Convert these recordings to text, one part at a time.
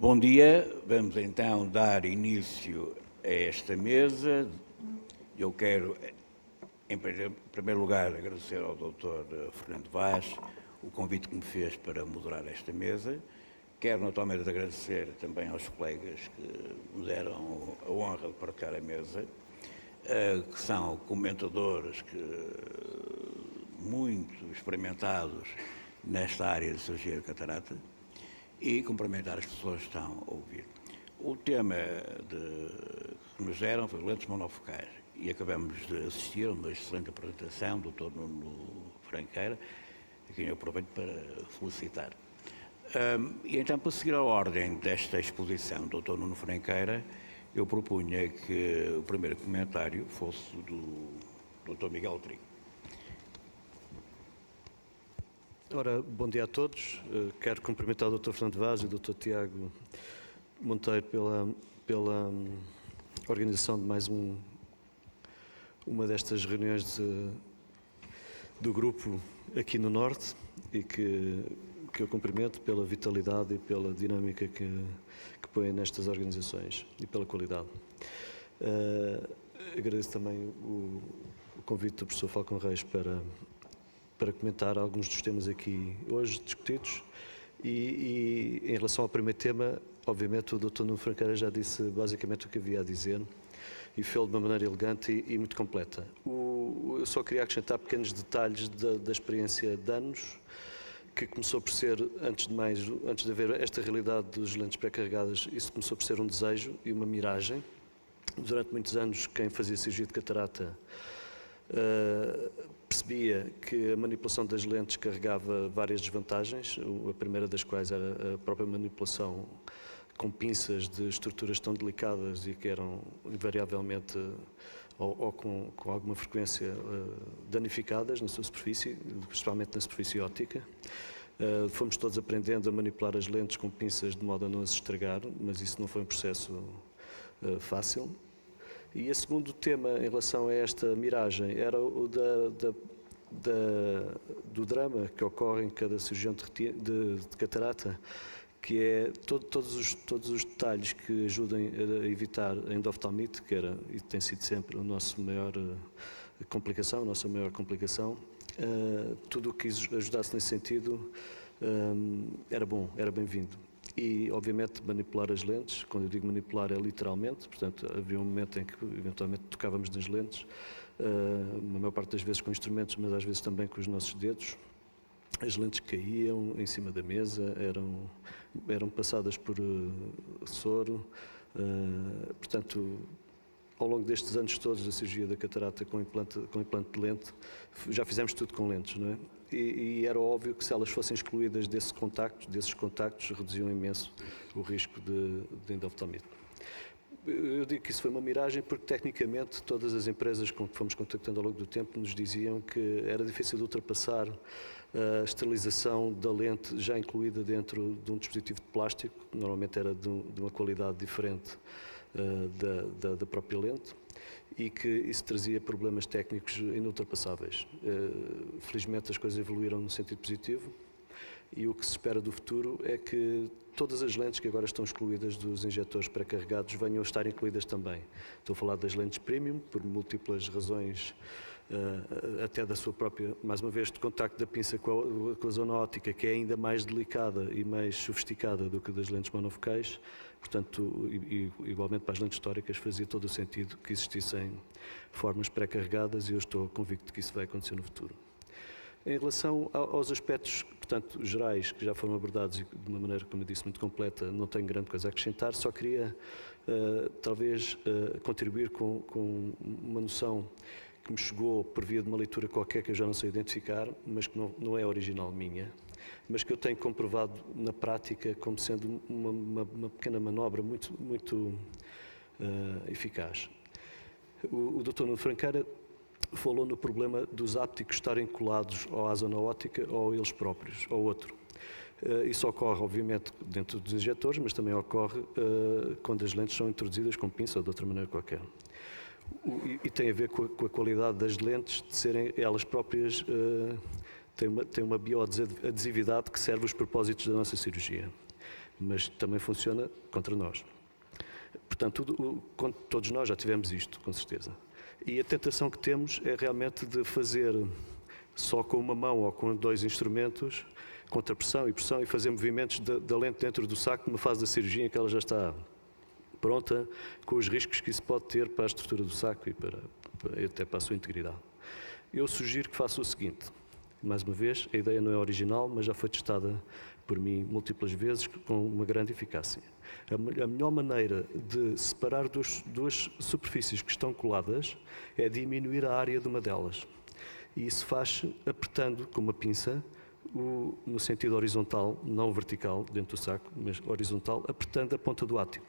Bom dia, vamos então dar início a esta mesa. Eu quero, em primeiro lugar, agradecer ao Dr. Fernando Vaz o convite que me fez para moderar esta mesa. Quero naturalmente agradecer também aos colegas que me deram a honra de partilhar a mesa, que são comentadores muito experimentados nesta área de cirurgia de catarata, e cumprimentar as pessoas que estão a ouvir. O tema que nos deram foi lentes monofocais e acabamos de assistir a uma excelente apresentação do Dr. Nuno Franqueira, a quem eu aproveito para felicitar. E então, para seguir a ordem desta exposição do Dr. Nuno Franqueira, eu propunha que o primeiro comentário fosse do Dr. Miguel Trigo. Ora, bom dia a todos. Quero cumprimentar o Dr. Fernando Vaz e o Dr. Tiago Monteiro pela organização de mais uma destas reuniões do grupo aqui no Norte e que eu cumprimento pela vitalidade e pela dinâmica que põe nestas organizações e pela qualidade. Agradeço também o convite do professor Falcão Reis para comentar alguns dos temas aqui hoje discutidos e em relação ao primeiro tema, obviamente o Dr. Nuno Franqueira já disse basicamente o que havia a dizer e fez-o de uma maneira elegante e muito completa. Eu só queria acrescentar pequenos detalhes da experiência de anos, que começou por ser, antes de haver esta realidade dos lentes pré-carregadas, isso começou por ser um desejo e uma miragem. Durante muitos anos, quem fazia cirurgia de catarata percebia que a manipulação das lentes carregava várias desvantagens, a primeira das quais era a própria manipulação com pinças de estruturas tão delicadas e que eram invariavelmente ou com alguma frequência danificadas na sua superfície, principalmente na superfície óptica. Fomos todos aprendendo a manipular as lentes com pinças de modo a não as estragar, mas isso não foi um processo fácil. E o segundo tema em relação a esta miragem era o do drama que ocorre em cada cirurgião de catarata, que é todos os detalhes que ajudem a evitar a endoftalmite, que era e tem sido sempre a nossa maior complicação, tudo o que ajudasse nesse sentido era bom, era bem-vindo. E, obviamente, manipular as lentes, quando eu digo manipular é literalmente, portanto, havia um momento em que, eventualmente, tocávamos nas lentes, na maior parte das vezes com instrumentos, mas às vezes também com os nossos dedos. As lentes caíam em cima da mesa, eram passadas por soro, portanto, ao longo destes anos todos da cirurgia da catarata com implante de lente, já fizemos tudo com lentes, não é? E era óbvio que se elas fossem excluídas desses contactos, reduziam imenso o risco de endoftalmite. Eu digo que isso foi uma miragem porque, tecnicamente, todas as empresas com que fomos contactando ao longo do tempo nos diziam que era difícil de ultrapassar a esterilização da lente já incluída dentro de um dispositivo de plástico, que normalmente era de uma qualidade diferente da própria lente, e que isso trazia problemas técnicos inultrapassáveis. Felizmente as coisas evoluíram no sentido positivo e o que se espera do futuro é que todas as lentes que agora estão excluídas dos injetores pré-carregados venham a estar incluídas também. Estou a falar das lentes premium, por múltiplas razões, até da sua própria, mais uma vez, de contacto da pinça com a zona óptica, que é ainda mais delicada e mais sofisticada do que das lentes monofocais. Portanto, igualmente para as lentes históricas, fazia todo o sentido que existissem formas pré-carregadas e eu estou convicto que isso vai acontecer no futuro. Em relação aos aspectos, portanto, gerais que já foram abordados e de uma maneira, como eu disse, muito completa, não tenho grande coisa a acrescentar, só queria talvez contribuir com uma noção que me chegou por via de uma leitura qualquer que eu já não sei identificar, mas que não é original minha, mas que eu tenho comprovado na prática como sendo uma pequena manobra muito eficaz. O Dr. Nuno Franqueira falou no problema dos ápticos estarem colados ou à zona óptica ou eles próprios, ou outro. Isso ocorre, obviamente, dentro dos injetores, mas também ocorre quando as lentes são introduzidas com pinça ou de outra maneira qualquer. E tem a ver com a qualidade das lentes, de serem elas próprias, têm uma bioadesividade que serve os propósitos da nossa cirurgia. mas também funciona contra nós. Portanto, todos nós já tivemos isto, com certeza. E a tentação que temos é realmente de fazer só com uma mão ou com 2 instrumentos, contrapressão e pressão, e fazer movimentos da lente dentro do saco numa fase da cirurgia em que ela já está pronta, com os riscos que isso pode ter para a estrutura do saco e até para a sua integridade. Eu sugiro que faça o seguinte. Mais uma vez, a ideia não é original, mas já foi testada por mim múltiplas vezes com uma grande eficácia. A melhor maneira de separar duas superfícies que estão coladas é diminuir a área de uma delas. E isso faz-se apertando com uma pinça no sentido horizontal, não vertical dentro do saco, mas horizontal, apertando a ponta do ático.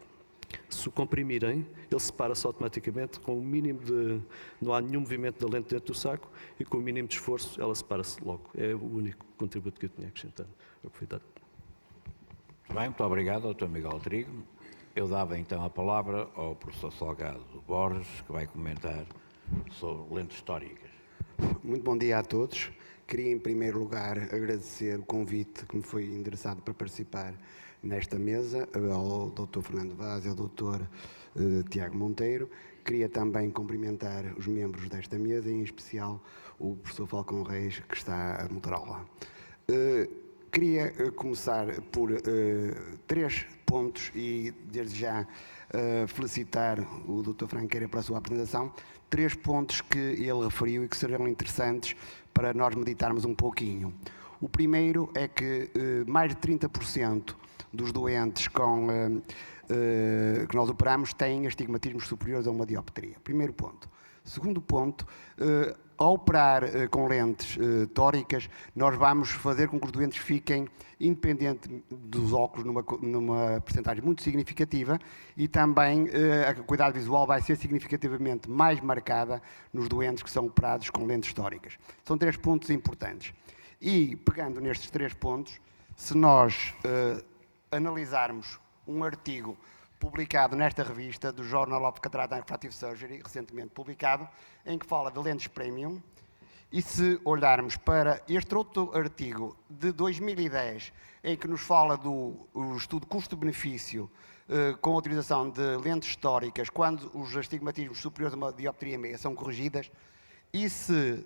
Se o comprimirem, ele separa-se automaticamente com o mínimo de... Não há nenhum movimento da lente dentro do saco e com o mínimo de esforço ela separa-se logo. É o único contributo que eu tinha a acrescentar ao que foi dado. Bem, muito obrigado, Dr. Miguel Trigo. Eu dava então a palavra ao professor Salgado Borges, que vai comentar sobre lentes históricas. Muito bom dia a todos. Queria, em primeiro lugar, agradecer o convite que me foi endereçado para participar nesta mesa, ao Dr. Fernando Vaz e ao Dr. Tiago Monteiro. Queria também cumprimentar os membros desta mesa, em especial o professor Falcão Reis, que está a moderá-la. Queria começar por 3 pontos e, desde já, felicitar o Dr. Franqueira pela sua apresentação. 3 pontos que ele referiu e que serão interessantes para nós meditarmos um pouquinho. O primeiro é que mais de 30% dos doentes que nós operamos têm astigmatismos superiores a uma dioptria. Primeiro ponto. Segundo ponto, ao operar com lentes tóricas, nós vamos fazer com que os doentes fiquem independentes dos óculos numa percentagem muito significativa e também a acuidade visual vai ser significativamente mais marcada nos doentes que são operados com lentes tóricas. São 3 pontos importantes. E, pegando nestes 3 pontos, se nós analisarmos um artigo publicado nesta revista do Journal of Cataract and Refractive Surgery, recentemente publicado, em que fala de lentes premium, e se olharmos para este outro artigo de 2010, em que nos fala do estudo custo-benefício com a utilização de lentes históricas quando os astigmatismos superiores a uma dioptria meia são corrigidas, e se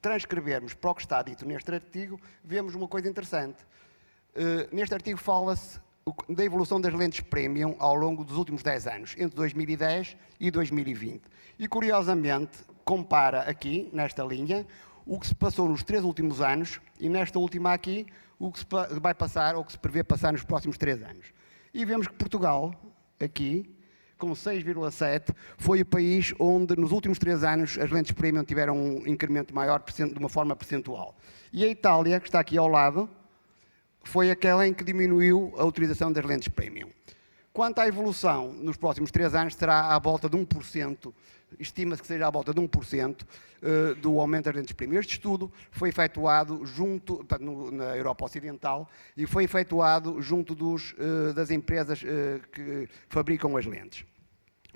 transcrevermos para o que está dito neste artigo, vemos uma coisa interessante. Neste artigo fala-se da evolução das lentes premium ao longo dos últimos 10 anos, entre 2010 e 2020. E, curiosamente, compara aqui, nesta linha, o que se passou nos 3 últimos anos e, nesta última aqui, o que se vai passar ou que se prevê passar nos próximos 3 anos. E vemos que Portugal, aqui, com 6,7, foi o país onde, nos últimos 3 anos, as lentes premium tiveram um incremento maior de uma forma percentual. E a Itália, que está aqui ao lado, foi aquela em que diminuiu a utilização das lentes premium. Quanto à evolução, nos próximos 3 anos, será à volta de 1%, estima-se que seja à volta de 1% do aumento das lentes premium. Este estudo foi efetuado na Europa Ocidental e foi efetuado junto das empresas que fabricam as lentes.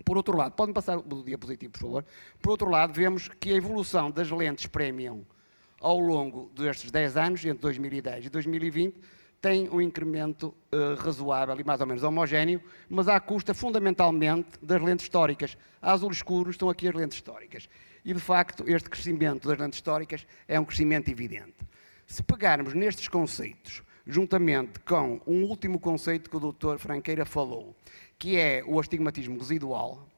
Por outro lado, podem passar o diapositivo, por favor. Por outro lado, vemos que a evolução das lentes premium ao longo destes 10 anos, entre 2010 e 2020, tem um incremento razoável e mais ou menos homogéneo, mas à custa fundamentalmente das lentes históricas. A azul escuro estão aqui as lentes históricas. E, de facto, este crescimento das lentes históricas é um crescimento evidente. Se pegarmos nestes conceitos, juntamente com um último conceito que o Dr. Franqueira falou, que é o astigmatismo residual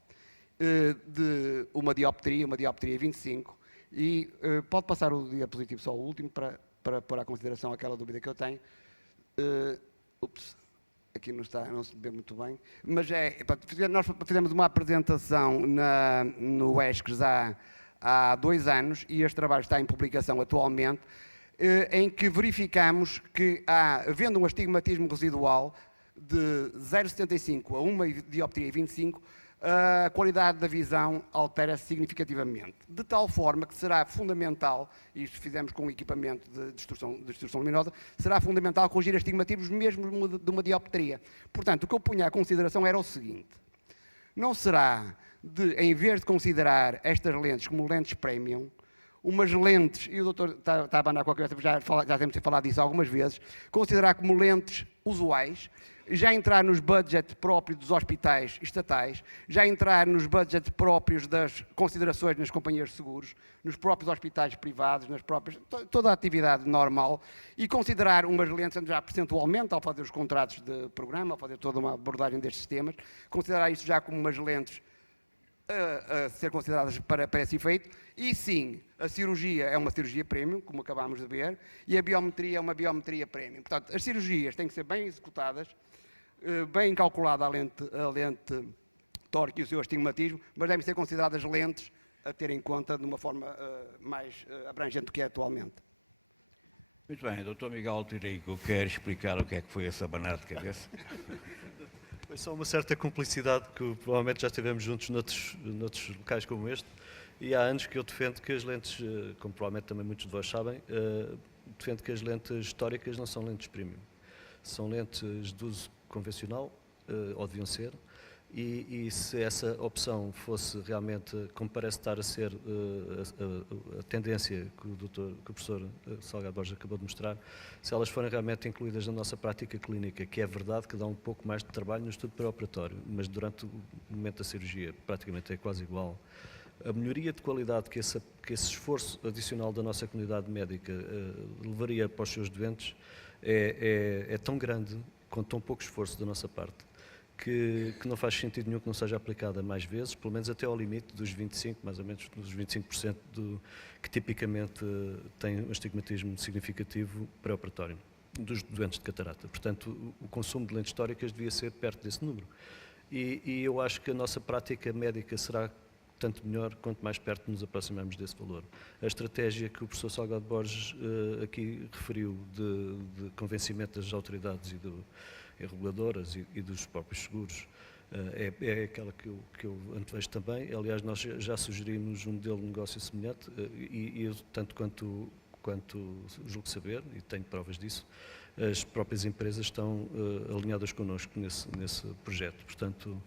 de uma dioptria 25, e pode passar o diapositivo só o último para pôr à consideração aquela dúvida que eu tenho. Aqui não se vê muito bem, mas nós fizemos uma apresentação no ESCRS há 2 anos e este trabalho está em publicação atualmente, em que verificamos que havendo um astigmatismo residual de 0,75 a 1 dioptria 25, a qualidade da visão altera-se significativamente, de tal forma que será fundamental, e isto fizemos com um equipamento de distorção luminosa, será fundamental corrigir astigmatismos mesmo de uma dioptria. Portanto, o que eu punha à consideração era o seguinte: não será em vez de considerar estas lentes como lentes premium, umas lentes, e o doutor está a abanar com a cabeça, já temos falado disso algumas vezes, considerar como lentes usuais, já entrar nos budgets próprios dos hospitais estatais, já entrar nos budgets próprios das considerações nas companhias de seguros, nos próprios hospitais privados, nas próprias, toda a atividade normal, e considerar umas lentes já percentualmente, ao fazer os contratos de programa, ao fazer toda uma abordagem destes sistemas, considerar isso já como umas lentes a ser consideradas para esse efeito, e sim, a cirurgia é uma cirurgia premium, como acabámos de ver, e a biometria é uma biometria premium. Portanto, as cirurgias têm que ser bem executadas, bem calculada a lente tórica e o seu astigmatismo, mas devem ser consideradas lentes a ter em conta de uma forma mais abrangente do que é atualmente. Muito bem, Dr. Miguel Altirico, quer explicar o que é que foi esse abanar de cabeça? Foi só uma certa cumplicidade que provavelmente já estivemos juntos noutros locais como este, e há anos que eu defendo que as lentes, como provavelmente também muitos de vós sabem, defendo que as lentes históricas não são lentes premium. São lentes de uso convencional, ou deviam ser, e se essa opção fosse realmente, como parece estar a ser a tendência que o professor Salgado Borges acabou de mostrar, se elas forem realmente incluídas na nossa prática clínica, que é verdade que dá um pouco mais de trabalho no estudo pré-operatório, mas durante o momento da cirurgia praticamente é quase igual, a melhoria de qualidade que esse esforço adicional da nossa comunidade médica levaria para os seus doentes é tão grande, com tão pouco esforço da nossa parte, que não faz sentido nenhum que não seja aplicada mais vezes, pelo menos até ao limite dos 25%, mais ou menos dos 25% que tipicamente tem um astigmatismo significativo pré-operatório dos doentes de catarata. Portanto, o consumo de lentes históricas devia ser perto desse número. E eu acho que a nossa prática médica será tanto melhor quanto mais perto nos aproximamos desse valor. A estratégia que o professor Salgado Borges aqui referiu de convencimento das autoridades reguladoras e dos próprios seguros é aquela que eu antevejo também. Aliás, nós já sugerimos um modelo de negócio semelhante e eu, tanto quanto julgo saber, e tenho provas disso, as próprias empresas estão alinhadas connosco nesse projeto. Portanto,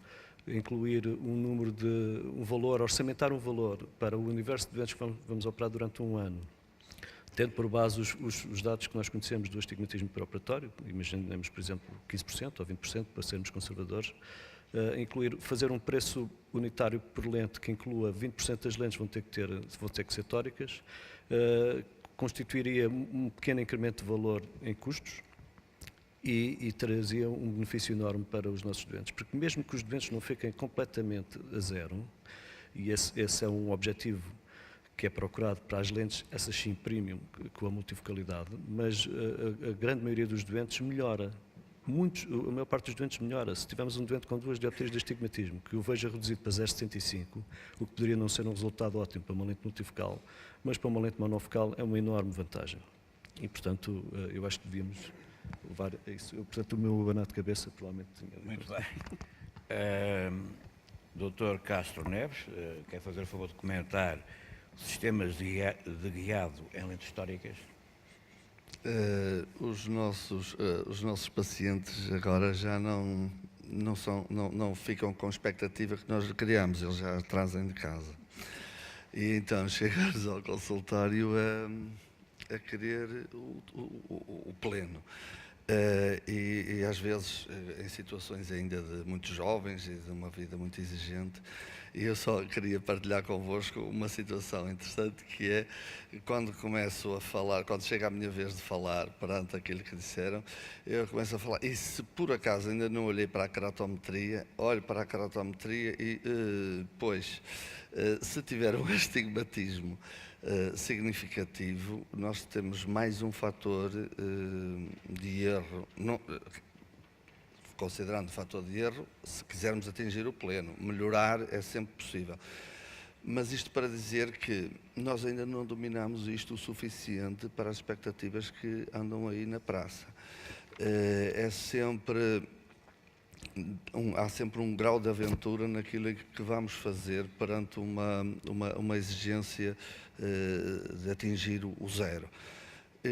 incluir um valor, orçamentar um valor para o universo de doentes que vamos operar durante um ano, tendo por base os dados que nós conhecemos do astigmatismo pré-operatório, imaginemos, por exemplo, 15% ou 20%, para sermos conservadores, fazer um preço unitário por lente que inclua 20% das lentes vão ter que ser tóricas, constituiria um pequeno incremento de valor em custos e trazia um benefício enorme para os nossos doentes, porque mesmo que os doentes não fiquem completamente a zero, e esse é um objetivo que é procurado para as lentes, essas sim premium, com a multifocalidade, mas a grande maioria dos doentes melhora. A maior parte dos doentes melhora. Se tivermos um doente com 2 dioptrias de astigmatismo, que o veja reduzido para 0,75, o que poderia não ser um resultado ótimo para uma lente multifocal, mas para uma lente monofocal é uma enorme vantagem. E, portanto, eu acho que devíamos levar a isso. Portanto, o meu abanar de cabeça provavelmente tinha... Muito bem. Dr. Castro Neves, quer fazer o favor de comentar sistemas de guiado em lentes históricas? Os nossos pacientes agora já não ficam com a expectativa que nós criamos, eles já trazem de casa. E então chegares ao consultório a querer o pleno. E às vezes, em situações ainda de muito jovens e de uma vida muito exigente, e eu só queria partilhar convosco uma situação interessante, que é quando começo a falar, quando chega a minha vez de falar perante aquilo que disseram, eu começo a falar, e se por acaso ainda não olhei para a keratometria, olho para a keratometria e, se tiver um astigmatismo significativo, nós temos mais um fator de erro, considerando o fator de erro, se quisermos atingir o pleno. Melhorar é sempre possível. Mas isto para dizer que nós ainda não dominamos isto o suficiente para as expectativas que andam aí na praça. Há sempre um grau de aventura naquilo que vamos fazer perante uma exigência de atingir o zero.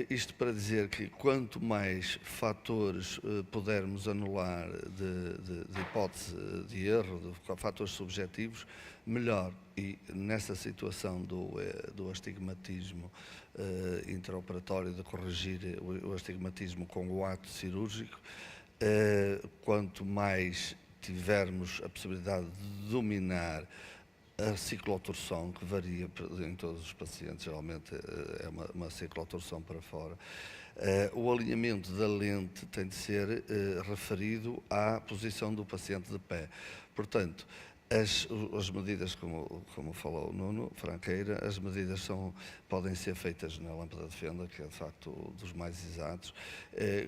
Isto para dizer que quanto mais fatores pudermos anular de hipótese de erro, de fatores subjetivos, melhor. E nessa situação do astigmatismo intraoperatório, de corrigir o astigmatismo com o ato cirúrgico, Quanto mais tivermos a possibilidade de dominar a ciclotorção, que varia em todos os pacientes, geralmente é uma ciclotorção para fora, o alinhamento da lente tem de ser referido à posição do paciente de pé. Portanto, as medidas, como falou o Nuno Franqueira, as medidas podem ser feitas na lâmpada de fenda, que é de facto dos mais exatos,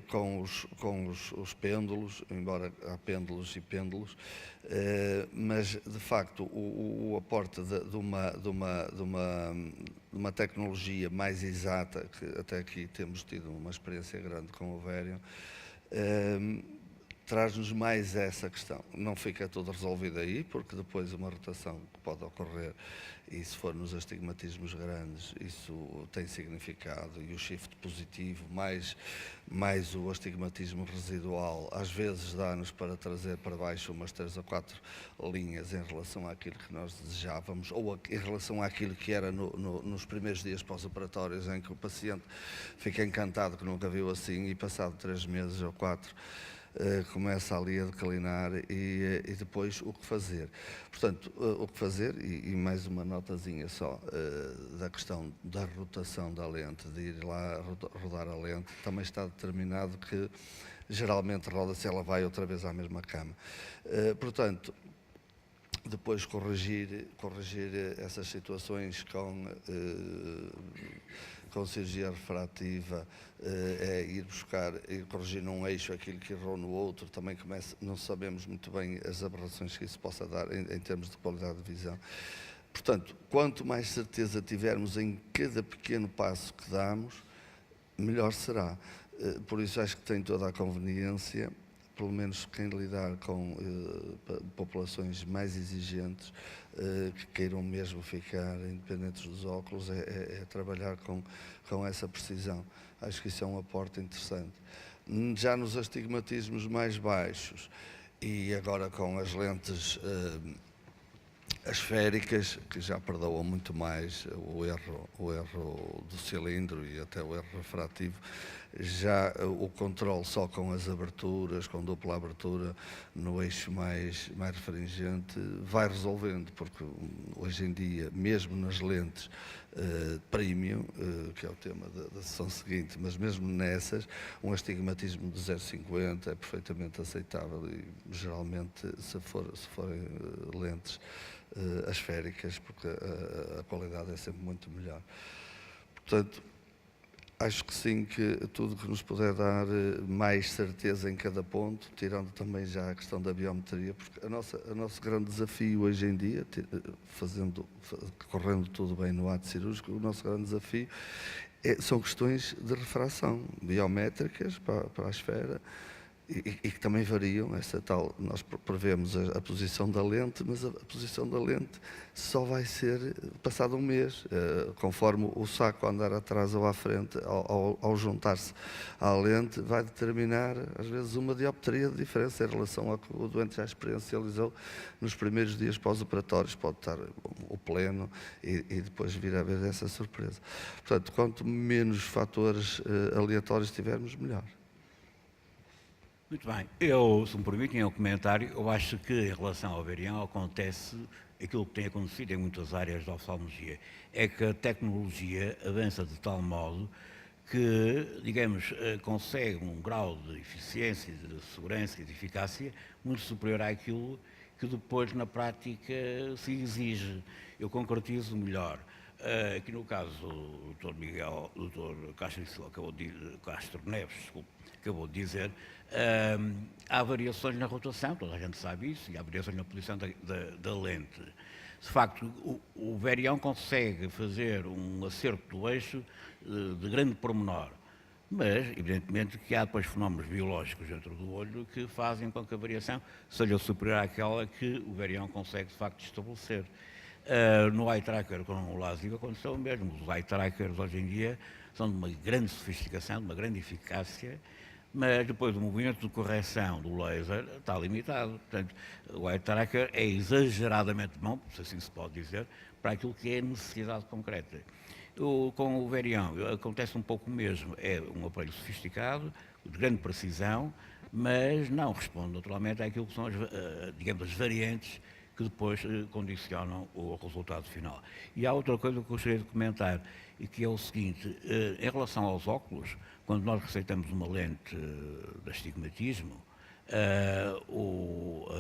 com os pêndulos, embora há pêndulos e pêndulos, mas de facto o aporte de uma tecnologia mais exata, que até aqui temos tido uma experiência grande com o Varian, traz-nos mais essa questão. Não fica tudo resolvido aí, porque depois uma rotação que pode ocorrer, e se for nos astigmatismos grandes, isso tem significado, e o shift positivo, mais o astigmatismo residual, às vezes dá-nos para trazer para baixo umas 3 ou 4 linhas em relação àquilo que nós desejávamos, ou em relação àquilo que era nos primeiros dias pós-operatórios, em que o paciente fica encantado que nunca viu assim, e passado 3 meses ou 4, começa ali a declinar e depois o que fazer. Portanto, o que fazer, e mais uma notazinha só, da questão da rotação da lente, de ir lá rodar a lente, também está determinado que geralmente roda-se, ela vai outra vez à mesma cama. Portanto, depois corrigir essas situações com cirurgia refrativa, é ir buscar e corrigir num eixo aquilo que errou no outro, também não sabemos muito bem as aberrações que isso possa dar em termos de qualidade de visão. Portanto, quanto mais certeza tivermos em cada pequeno passo que damos, melhor será. Por isso acho que tem toda a conveniência, pelo menos quem lidar com populações mais exigentes, que queiram mesmo ficar independentes dos óculos, é trabalhar com essa precisão. Acho que isso é um aporte interessante. Já nos astigmatismos mais baixos, e agora com as lentes esféricas, que já perdoam muito mais o erro do cilindro e até o erro refrativo, já o controle só com as aberturas, com dupla abertura no eixo mais referenciante, vai resolvendo, porque hoje em dia, mesmo nas lentes premium, que é o tema da sessão seguinte, mas mesmo nessas, um astigmatismo de 0,50 é perfeitamente aceitável, e geralmente se forem lentes esféricas, porque a qualidade é sempre muito melhor. Portanto, acho que sim, que tudo que nos puder dar mais certeza em cada ponto, tirando também já a questão da biometria, porque o nosso grande desafio hoje em dia, correndo tudo bem no ato cirúrgico, o nosso grande desafio são questões de refração biométricas para a esfera, e que também variam, nós prevemos a posição da lente, mas a posição da lente só vai ser passado um mês, conforme o saco andar atrás ou à frente, ao juntar-se à lente, vai determinar, às vezes, uma dioptria de diferença em relação ao que o doente já experiencializou nos primeiros dias pós-operatórios. Pode estar o pleno e depois vir a haver essa surpresa. Portanto, quanto menos fatores aleatórios tivermos, melhor. Muito bem. Se me permitem um comentário, eu acho que em relação ao Varian acontece aquilo que tem acontecido em muitas áreas da oftalmologia, é que a tecnologia avança de tal modo que, digamos, consegue um grau de eficiência, de segurança e de eficácia muito superior àquilo que depois na prática se exige. Eu concretizo melhor. Aqui no caso do Dr. Castro Neves, acabou de dizer, há variações na rotação, toda a gente sabe isso, e há variações na posição da lente. De facto, o Varian consegue fazer um acerto do eixo de grande pormenor, mas, evidentemente, que há depois fenómenos biológicos dentro do olho que fazem com que a variação seja superior àquela que o Varian consegue, de facto, estabelecer. No eye tracker com o LASIK aconteceu o mesmo. Os eye trackers hoje em dia são de uma grande sofisticação, de uma grande eficácia, mas depois o movimento de correção do laser está limitado. Portanto, o eye tracker é exageradamente bom, se assim se pode dizer, para aquilo que é a necessidade concreta. Com o Varian acontece um pouco o mesmo. É um aparelho sofisticado, de grande precisão, mas não responde naturalmente àquilo que são digamos, as variantes que depois condicionam o resultado final. E há outra coisa que eu gostaria de comentar, e que é o seguinte, em relação aos óculos, quando nós receitamos uma lente de astigmatismo,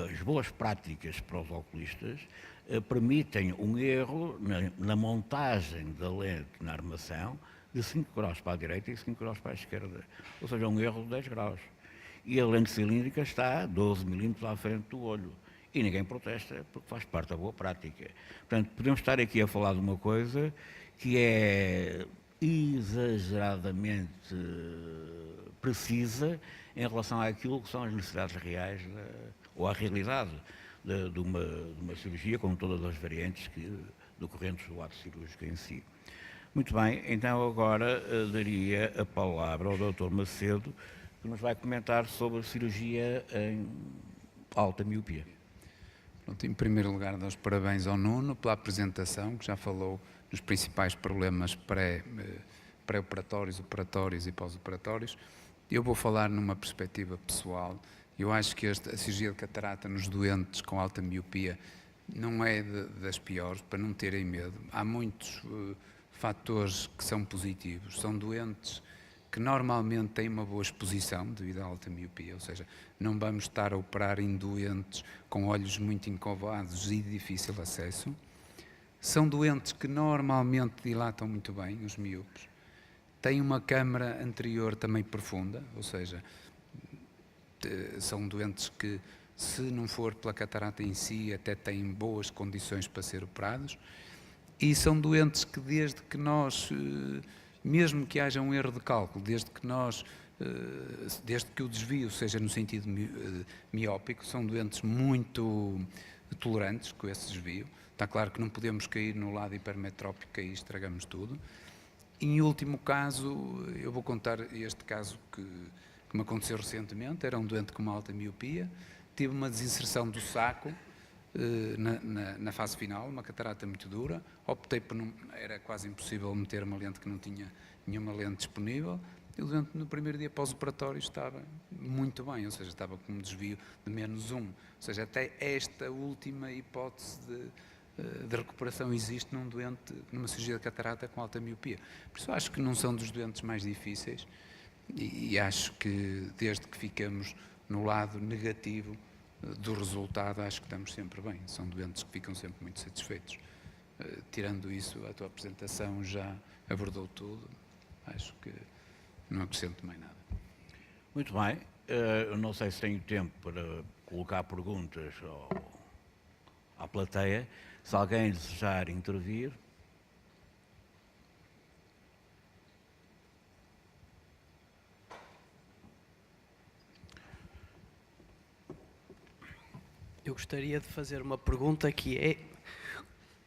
as boas práticas para os oculistas permitem um erro na montagem da lente na armação de 5 graus para a direita e 5 graus para a esquerda, ou seja, um erro de 10 graus. E a lente cilíndrica está 12 milímetros à frente do olho. E ninguém protesta, porque faz parte da boa prática. Portanto, podemos estar aqui a falar de uma coisa que é exageradamente precisa em relação àquilo que são as necessidades reais, ou à realidade de uma cirurgia, com todas as variantes decorrentes do ato cirúrgico em si. Muito bem, então agora daria a palavra ao Dr. Macedo, que nos vai comentar sobre a cirurgia em alta miopia. Pronto, em primeiro lugar, dou os parabéns ao Nuno pela apresentação, que já falou dos principais problemas pré-operatórios, operatórios e pós-operatórios. Eu vou falar numa perspectiva pessoal. Eu acho que a cirurgia de catarata nos doentes com alta miopia não é das piores, para não terem medo. Há muitos fatores que são positivos. São doentes que normalmente têm uma boa exposição devido à alta miopia, ou seja, não vamos estar a operar em doentes com olhos muito encovados e de difícil acesso. São doentes que normalmente dilatam muito bem, os miopes. Têm uma câmara anterior também profunda, ou seja, são doentes que, se não for pela catarata em si, até têm boas condições para ser operados. E são doentes que, desde que nós, mesmo que haja um erro de cálculo, desde que o desvio seja no sentido miópico, são doentes muito tolerantes com esse desvio. Está claro que não podemos cair no lado hipermetrópico, que aí estragamos tudo. E, em último caso, eu vou contar este caso que me aconteceu recentemente. Era um doente com uma alta miopia, tive uma desinserção do saco na fase final, uma catarata muito dura. Optei por era quase impossível meter uma lente que não tinha nenhuma lente disponível. E o doente, no primeiro dia pós-operatório, estava muito bem, ou seja, estava com um desvio de -1. Ou seja, até esta última hipótese de recuperação existe num doente, numa cirurgia de catarata com alta miopia. Por isso acho que não são dos doentes mais difíceis e acho que, desde que ficamos no lado negativo do resultado, acho que estamos sempre bem. São doentes que ficam sempre muito satisfeitos. Tirando isso, a tua apresentação já abordou tudo. Acho que não acrescento mais nada. Muito bem. Eu não sei se tenho tempo para colocar perguntas à plateia. Se alguém desejar intervir. Eu gostaria de fazer uma pergunta que é: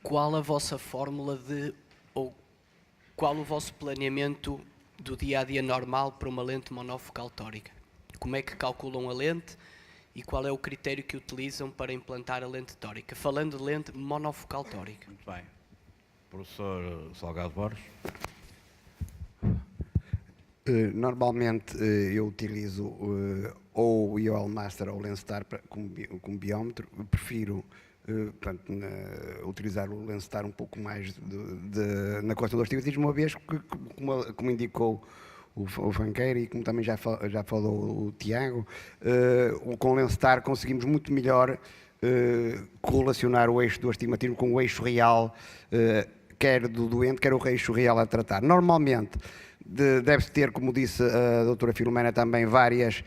qual a vossa fórmula ou qual o vosso planeamento do dia-a-dia normal para uma lente monofocal tórica? Como é que calculam a lente e qual é o critério que utilizam para implantar a lente tórica? Falando de lente monofocal tórica. Muito bem. Professor Salgado Borges. Normalmente eu utilizo ou o IOL Master ou o Lenstar como biómetro. Eu prefiro utilizar o Lenstar um pouco mais na questão do astigmatismo, uma vez que, como indicou o Fanqueira e como também já falou o Tiago, com o Lenstar conseguimos muito melhor correlacionar o eixo do astigmatismo com o eixo real, quer do doente, quer o eixo real a tratar. Normalmente, deve-se ter, como disse a doutora Filomena, também várias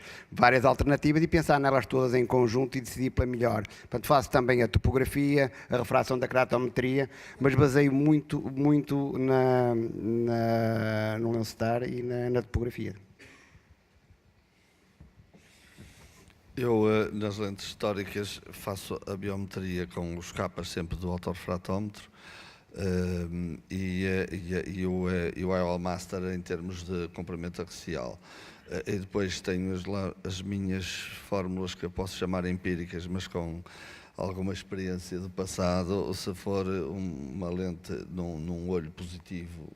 alternativas e pensar nelas todas em conjunto e decidir pela melhor. Portanto, faço também a topografia, a refração da keratometria, mas baseio muito no Lenstar e na topografia. Eu, nas lentes históricas, faço a biometria com os capas sempre do autorefratómetro e o IOL Master em termos de comprimento axial. E depois tenho as minhas fórmulas que eu posso chamar empíricas, mas com alguma experiência do passado. Se for uma lente num olho positivo,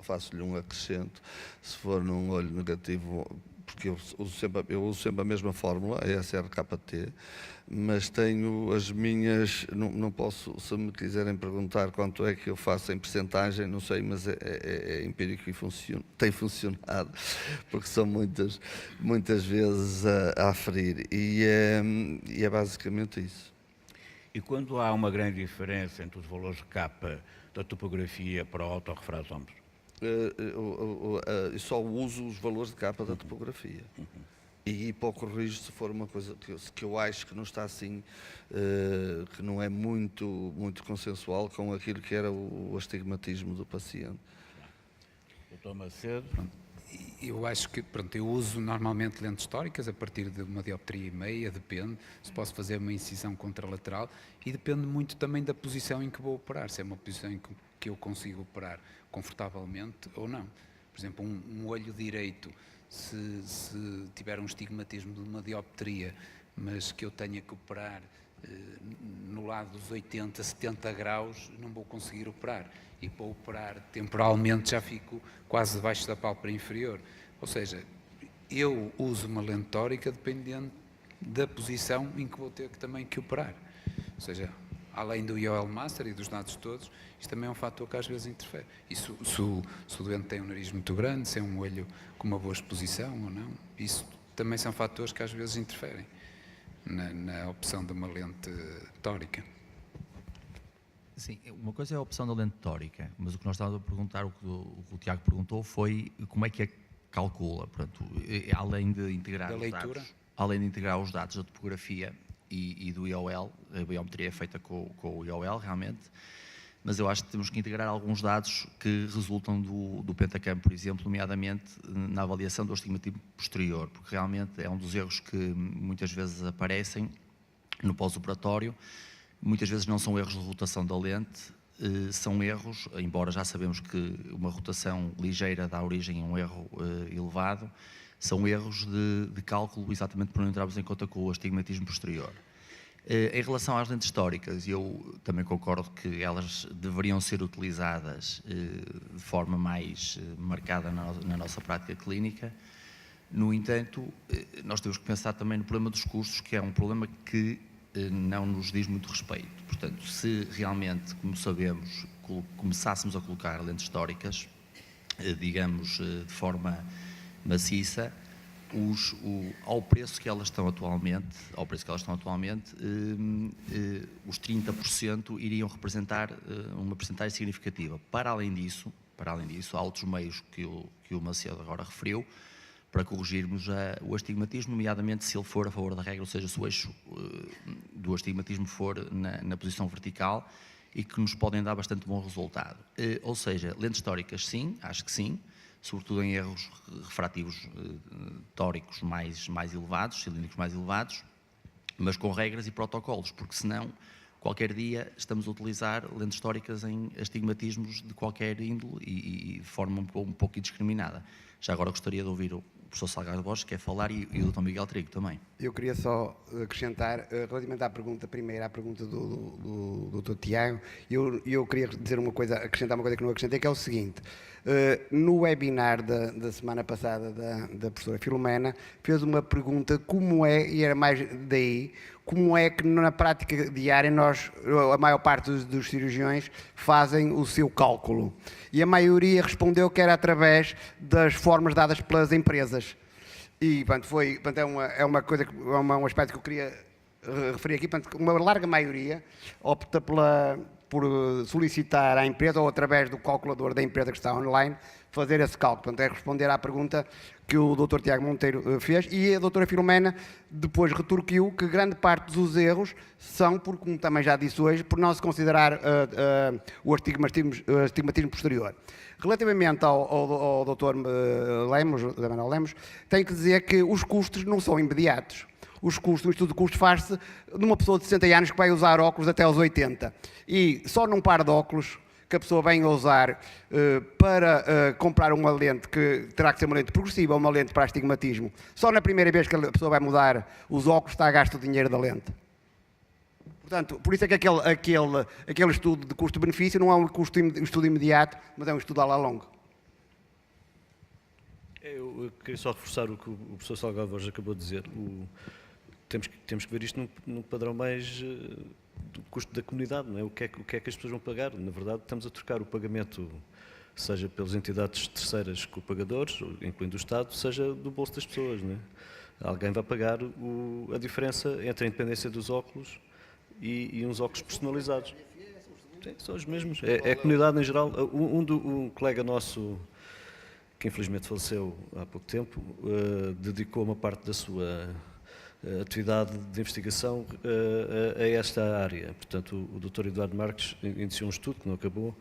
faço-lhe um acrescento. Se for num olho negativo, porque eu uso sempre a mesma fórmula, a SRKT, mas tenho as minhas, não posso, se me quiserem perguntar quanto é que eu faço em percentagem, não sei, mas é empírico e tem funcionado, porque são muitas vezes a aferir, e é basicamente isso. E quando há uma grande diferença entre os valores de capa da topografia para o autorrefratómetro? Eu só uso os valores de capa da topografia. E pouco corrijo se for uma coisa que eu acho que não está assim, que não é muito consensual com aquilo que era o astigmatismo do paciente. Doutor Macedo? Eu acho que, pronto, eu uso normalmente lentes históricas a partir de uma dioptria e meia, depende, se posso fazer uma incisão contralateral, e depende muito também da posição em que vou operar, se é uma posição em que eu consigo operar confortavelmente ou não. Por exemplo, um olho direito, se tiver um estigmatismo de uma dioptria, mas que eu tenha que operar no lado dos 80, 70 graus, não vou conseguir operar. E para operar temporalmente já fico quase debaixo da pálpebra inferior. Ou seja, eu uso uma lente tórica dependendo da posição em que vou ter também que operar. Ou seja, além do IOL Master e dos dados todos, isto também é um fator que às vezes interfere. E se o doente tem um nariz muito grande, se é um olho com uma boa exposição ou não, isso também são fatores que às vezes interferem na opção de uma lente tórica. Sim, uma coisa é a opção da lente tórica, mas o que nós estávamos a perguntar, o que o Tiago perguntou foi como é que a calcula, portanto, além de integrar os dados da topografia e do IOL, a biometria é feita com o IOL realmente, mas eu acho que temos que integrar alguns dados que resultam do Pentacam, por exemplo, nomeadamente na avaliação do astigmatismo posterior, porque realmente é um dos erros que muitas vezes aparecem no pós-operatório. Muitas vezes não são erros de rotação da lente, são erros, embora já sabemos que uma rotação ligeira dá origem a um erro elevado, são erros de cálculo exatamente por não entrarmos em conta com o astigmatismo posterior. Em relação às lentes históricas, eu também concordo que elas deveriam ser utilizadas de forma mais marcada na nossa prática clínica. No entanto, nós temos que pensar também no problema dos custos, que é um problema que não nos diz muito respeito. Portanto, se realmente, como sabemos, começássemos a colocar lentes históricas, digamos, de forma maciça, ao preço que elas estão atualmente, os 30% iriam representar uma percentagem significativa. Para além disso, há outros meios que o Macedo agora referiu, para corrigirmos o astigmatismo, nomeadamente se ele for a favor da regra, ou seja, se o eixo do astigmatismo for na posição vertical, e que nos podem dar bastante bom resultado. Ou seja, lentes históricas sim, acho que sim, sobretudo em erros refrativos tóricos mais elevados, cilíndricos mais elevados, mas com regras e protocolos, porque senão, qualquer dia, estamos a utilizar lentes históricas em astigmatismos de qualquer índole e de forma um pouco indiscriminada. Já agora gostaria de ouvir o professor Salgado Borges, que quer falar, e o Dr. Miguel Trigo também. Eu queria só acrescentar, relativamente à pergunta primeira, à pergunta do Dr. Tiago, eu queria acrescentar uma coisa que não acrescentei, que é o seguinte: no webinar da semana passada da professora Filomena, fez uma pergunta como é, e era mais daí, como é que na prática diária a maior parte dos cirurgiões fazem o seu cálculo. E a maioria respondeu que era através das formas dadas pelas empresas. E, portanto, é uma coisa, um aspecto que eu queria referir aqui. Portanto, uma larga maioria opta por solicitar à empresa, ou através do calculador da empresa que está online, fazer esse cálculo. Portanto, é responder à pergunta que o Dr. Tiago Monteiro fez, e a doutora Filomena depois retorquiu que grande parte dos erros são, porque, como também já disse hoje, por não se considerar o astigmatismo posterior. Relativamente ao Dr. Manuel Lemos, tenho que dizer que os custos não são imediatos. O estudo de custos faz-se numa pessoa de 60 anos que vai usar óculos até aos 80. E só num par de óculos que a pessoa vem a usar para comprar uma lente, que terá que ser uma lente progressiva ou uma lente para astigmatismo, só na primeira vez que a pessoa vai mudar os óculos está a gasto o dinheiro da lente. Portanto, por isso é que aquele estudo de custo-benefício não é um estudo imediato, mas é um estudo a lá longo. Eu queria só reforçar o que o professor Salgado Borges acabou de dizer. Temos que ver isto num padrão mais do custo da comunidade, não é? O que é que as pessoas vão pagar? Na verdade, estamos a trocar o pagamento, seja pelas entidades terceiras copagadores, incluindo o Estado, seja do bolso das pessoas, não é? Alguém vai pagar a diferença entre a independência dos óculos e uns óculos personalizados. Sim, são os mesmos. É a comunidade em geral. Um colega nosso, que infelizmente faleceu há pouco tempo, dedicou uma parte da sua atividade de investigação a esta área. Portanto, o Dr. Eduardo Marques iniciou um estudo, que não acabou,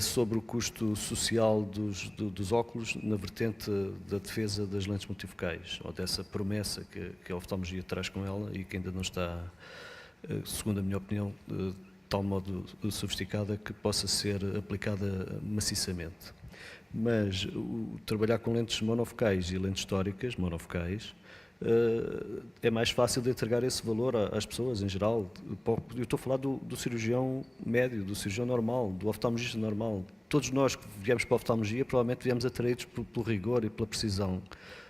sobre o custo social dos óculos na vertente da defesa das lentes multifocais, ou dessa promessa que a oftalmologia traz com ela e que ainda não está, segundo a minha opinião, de tal modo sofisticada que possa ser aplicada maciçamente. Mas trabalhar com lentes monofocais e lentes históricas monofocais é mais fácil de entregar esse valor às pessoas em geral. Eu estou a falar do cirurgião médio, do cirurgião normal, do oftalmologista normal. Todos nós que viemos para a oftalmologia provavelmente viemos atraídos pelo rigor e pela precisão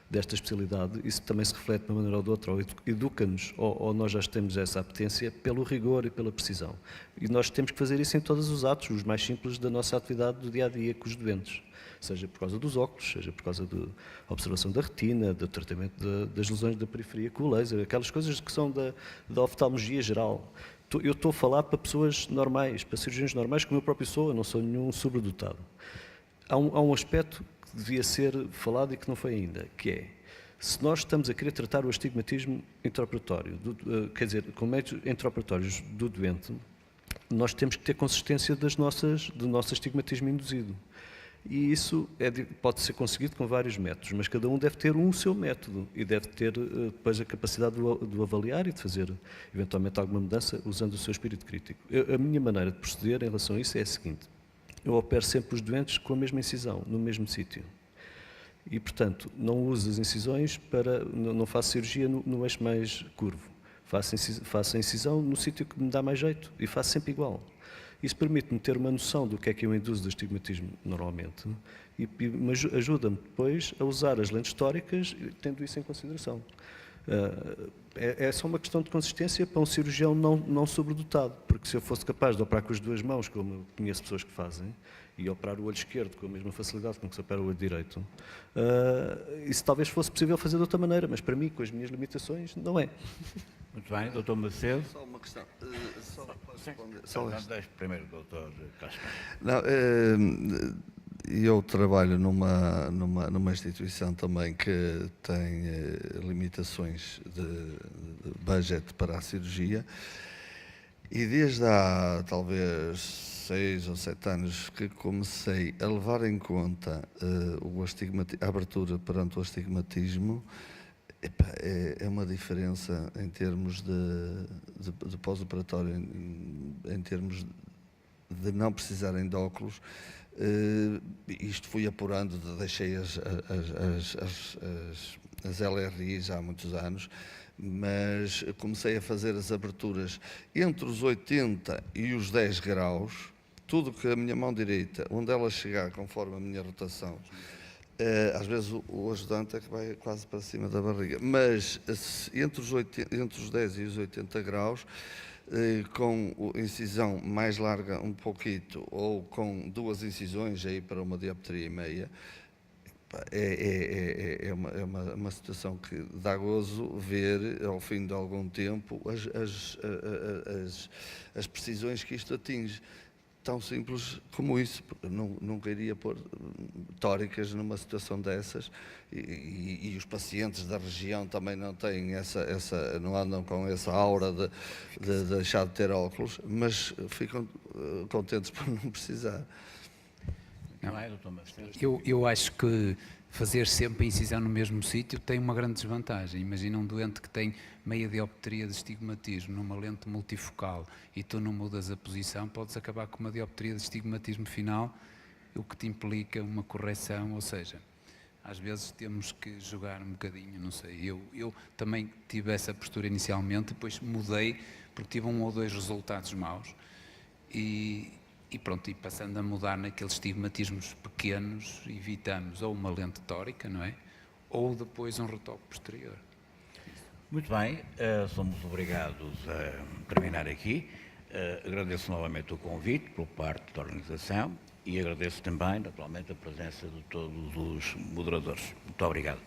desta especialidade. Isso também se reflete de uma maneira ou de outra, ou educa-nos, ou nós já temos essa apetência pelo rigor e pela precisão. E nós temos que fazer isso em todos os atos, os mais simples da nossa atividade do dia-a-dia com os doentes. Seja por causa dos óculos, seja por causa da observação da retina, do tratamento das lesões da periferia com o laser, aquelas coisas que são da oftalmologia geral. Eu estou a falar para pessoas normais, para cirurgiões normais, como eu próprio sou, eu não sou nenhum sobredotado. Há um aspecto que devia ser falado e que não foi ainda, que é, se nós estamos a querer tratar o astigmatismo intraoperatório, quer dizer, com métodos intraoperatórios do doente, nós temos que ter consistência do nosso astigmatismo induzido. E isso pode ser conseguido com vários métodos, mas cada um deve ter o seu método e deve ter depois a capacidade de o avaliar e de fazer eventualmente alguma mudança usando o seu espírito crítico. A minha maneira de proceder em relação a isso é a seguinte: eu opero sempre os doentes com a mesma incisão, no mesmo sítio. E, portanto, não uso as incisões não faço cirurgia no eixo mais curvo. Faço a incisão no sítio que me dá mais jeito e faço sempre igual. Isso permite-me ter uma noção do que é que eu induzo de astigmatismo normalmente e ajuda-me depois a usar as lentes históricas tendo isso em consideração. É só uma questão de consistência para um cirurgião não sobredotado, porque se eu fosse capaz de operar com as duas mãos, como eu conheço pessoas que fazem, e operar o olho esquerdo com a mesma facilidade com que se opera o olho direito, isso talvez fosse possível fazer de outra maneira, mas para mim, com as minhas limitações, não é. Muito bem, Dr. Macedo. Só uma questão. Deixe primeiro, Dr. Castro. Não, eu trabalho numa instituição também que tem limitações de budget para a cirurgia e desde há talvez 6 ou 7 anos que comecei a levar em conta a abertura perante o astigmatismo. É uma diferença em termos de pós-operatório, em termos de não precisarem de óculos. Isto fui apurando, deixei as LRIs há muitos anos, mas comecei a fazer as aberturas entre os 80 e os 10 graus, tudo que a minha mão direita, onde ela chegar conforme a minha rotação, às vezes o ajudante é que vai quase para cima da barriga, mas entre os 10 e os 80 graus, com a incisão mais larga um pouquinho ou com 2 incisões aí para uma dioptria e meia, é uma situação que dá gozo ver ao fim de algum tempo as precisões que isto atinge. Tão simples como isso, porque nunca iria pôr tóricas numa situação dessas e os pacientes da região também não têm não andam com essa aura de deixar de ter óculos, mas ficam contentes por não precisar. Não é, Dr. Macedo? Eu acho que fazer sempre a incisão no mesmo sítio tem uma grande desvantagem. Imagina um doente que tem meia dioptria de estigmatismo numa lente multifocal e tu não mudas a posição, podes acabar com uma dioptria de estigmatismo final, o que te implica uma correção, ou seja, às vezes temos que jogar um bocadinho, não sei. Eu também tive essa postura inicialmente, depois mudei porque tive 1 ou 2 resultados maus e E pronto, e passando a mudar naqueles estigmatismos pequenos, evitamos ou uma lente tórica, não é? Ou depois um retoque posterior. Muito bem, somos obrigados a terminar aqui. Agradeço novamente o convite por parte da organização e agradeço também, naturalmente, a presença de todos os moderadores. Muito obrigado.